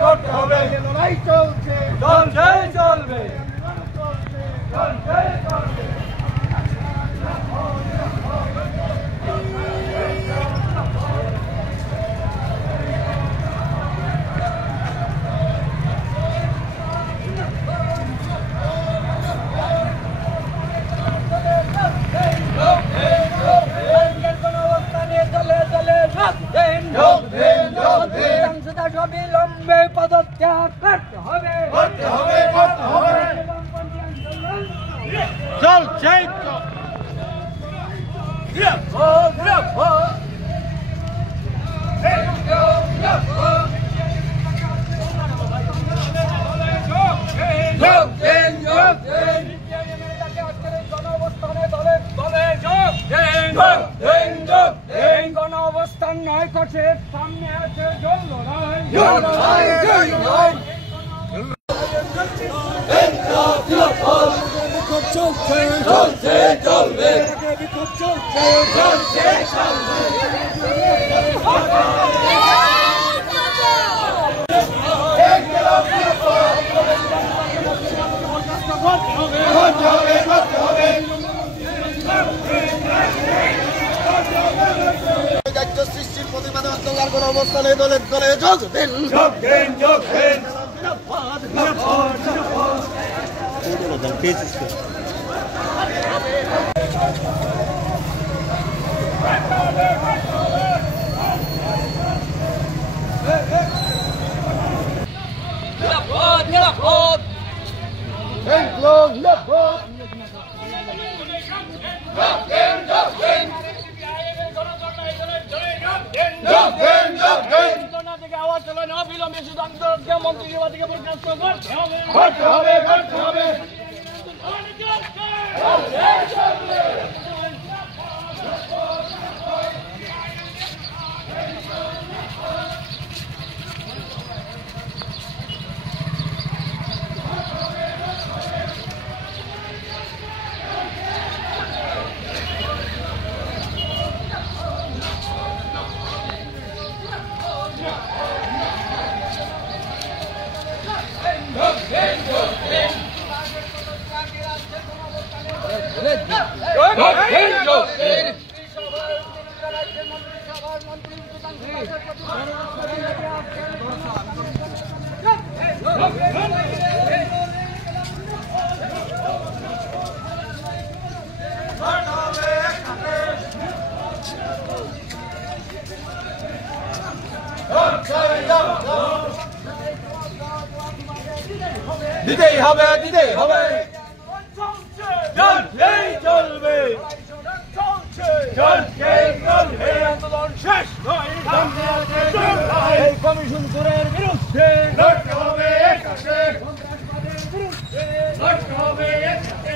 করতে হবে লড়াই চলছে চলবে অবিলম্বে পদত্যাগ করতে হবে চলছে গণঅবস্থান নয় করছে সামনে আছে জল লড়াই চলবে সৃষ্টির প্রতিবাদে আন্দোলন কোন অবস্থানে দলে দলে যোগ দিন অবিলম্বে সিদ্ধান্ত মন্ত্রিসভা থেকে করতে হবে দিতেই হবে চলবে আন্দোলন শেষ নয় কমিশন করের বিরুদ্ধে লড়তে হবে একসাথে লড়তে হবে একসাথে